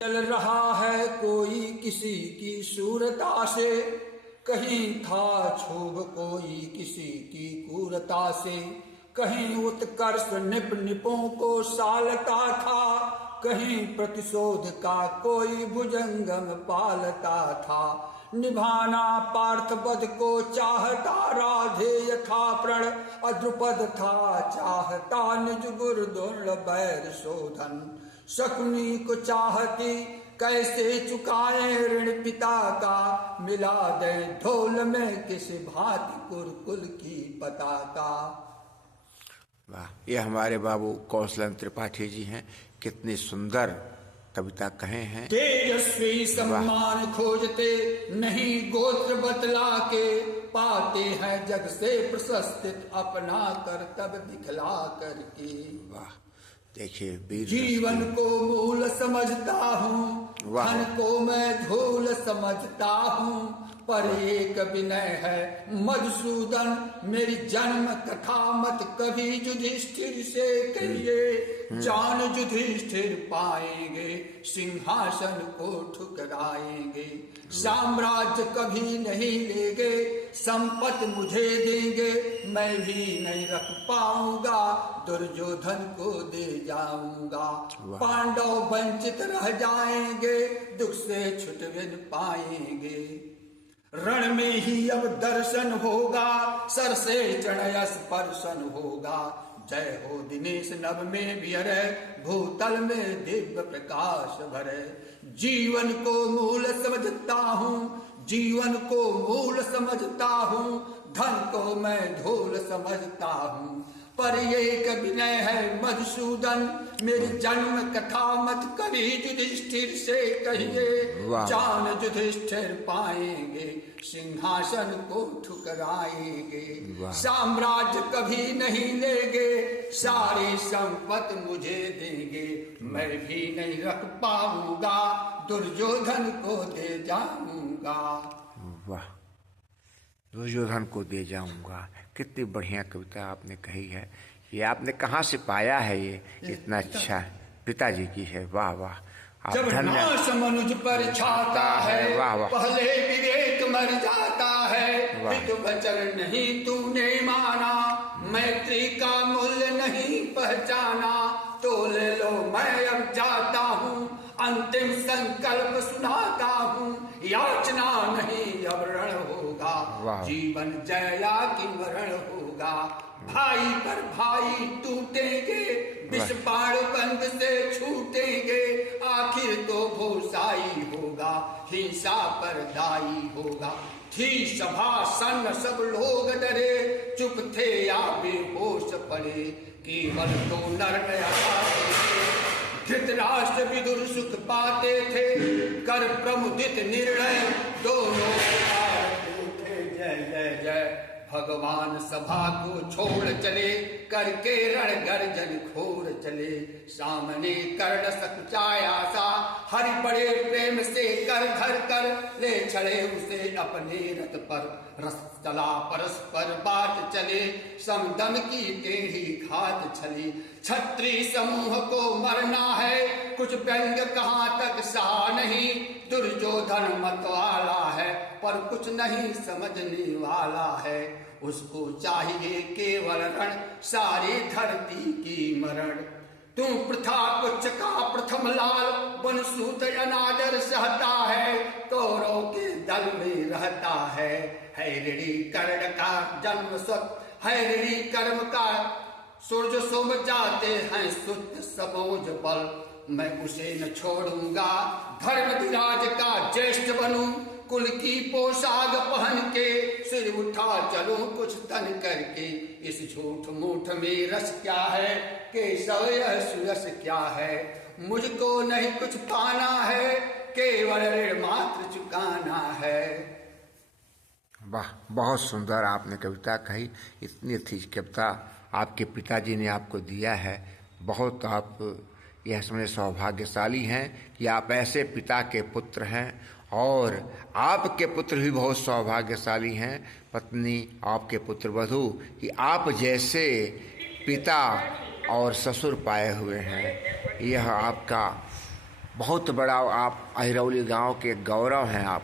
चल रहा है कोई किसी की सूरता से, कहीं था क्षोभ कोई किसी की क्रूरता से, कहीं उत्कर्ष निपों को सालता था, कहीं प्रतिशोध का कोई भुजंगम पालता था। निभाना पार्थ वध को चाहता राधेय था प्रण, अद्रुपद था चाहता निज गुरु दुर्लभैर शोधन। शकुनी को चाहती कैसे चुकाए ऋण पिता का, मिला दे ढोल में किस भांति कुरकुल की पताका। वाह, ये हमारे बाबू कौशलन त्रिपाठी जी हैं। कितनी सुंदर कविता कहे हैं। तेजस्वी सम्मान खोजते नहीं गोत्र बतला के, पाते हैं जग से प्रशस्तित अपना कर तब दिखला करके। वाह, देखिए वीर जीवन को मूल समझता हूँ, धन को मैं धूल समझता हूँ, पर एक विनय है मधुसूदन मेरी जन्म कथा मत कभी युधिष्ठिर से कहिए। जान युधिष्ठिर पाएंगे सिंहासन को ठुकराएंगे, साम्राज्य कभी नहीं लेंगे संपत्ति मुझे देंगे, मैं भी नहीं रख पाऊंगा दुर्योधन को दे जाऊंगा। पांडव वंचित रह जाएंगे दुख से छुट बिन पाएंगे, रण में ही अब दर्शन होगा सर से चढ़ स्पर्शन होगा। जय हो दिनेश नभ में विहरे भूतल में दिव्य प्रकाश भरे। जीवन को मूल समझता हूँ, जीवन को मूल समझता हूँ, धन को मैं धूल समझता हूँ, पर एक विनय है मधुसूदन मेरी जन्म कथा मत कभी युधिष्ठिर से कहिए। जान युधिष्ठिर पाएंगे सिंहासन को ठुकराएंगे, साम्राज्य कभी नहीं लेंगे सारी संपत्ति मुझे देंगे, मैं भी नहीं रख पाऊंगा दुर्योधन को दे जाऊंगा। वाह, दुर्योधन को दे जाऊंगा। कितनी बढ़िया कविता आपने कही है। ये आपने कहाँ से पाया है? ये इतना अच्छा पिताजी की है। वाह वाह, जब नाश मनुज पर छाता है, वाह वाह, पहले विवेक मर जाता है। हित वचन नहीं तूने माना, मैत्री का मूल्य नहीं पहचाना, तो ले लो मैं अब जाता हूँ, अंतिम संकल्प सुनाता हूँ, याचना नहीं अब रण होगा, जीवन जया की मरण होगा। भाई पर भाई टूटेंगे, विष बाण बंद से छूटेंगे, आखिर तो भोसाई होगा, हिंसा पर दाई होगा। थी सभा सन्न सब लोग डरे, चुप थे या बेहोश पड़े, केवल तो निर्णय धृतराष्ट्र विदुर सुख पाते थे, कर प्रमुदित निर्णय दोनों थे। जय जय जय भगवान सभा को छोड़ चले, करके रण गर्जन खोर चले, सामने कर्ण सकुचाया सा, हरि बड़े प्रेम से कर धर कर ले चढ़े उसे अपने रथ पर। रस चला परस्पर बात चले, समदम की टेढ़ी घात छली, छत्री समूह को मरना है, कुछ व्यंग कहाँ तक सहा नहीं, दुर्योधन मतवाला है पर कुछ नहीं समझने वाला है, उसको चाहिए केवल रण सारी धरती की मरण। तू प्रथा कुछ का प्रथम लाल, बनसूत अनादर सहता है, कौरव के दल में रहता है ऋणी कर्ण का जन्म स्वत है, ऋणी कर्म का सूर्य सोम जाते हैं सुत समोज बल, मैं उसे न छोड़ूंगा धर्मधिराज का ज्येष्ठ बनूं, कुल की पोशाक पहन के सिर उठा चलूं कुछ तन करके। इस झूठ मूठ में रस क्या है, केशव यह सुयस क्या है, मुझको नहीं कुछ पाना है, केवल ऋण मात्र चुकाना है। वाह, बहुत सुंदर आपने कविता कही। इतनी अच्छी कविता आपके पिताजी ने आपको दिया है। बहुत आप यह समझे सौभाग्यशाली हैं कि आप ऐसे पिता के पुत्र हैं, और आपके पुत्र भी बहुत सौभाग्यशाली हैं, पत्नी आपके पुत्र वधू, कि आप जैसे पिता और ससुर पाए हुए हैं। यह आपका बहुत बड़ा आप अहिरौली गांव के गौरव हैं आप।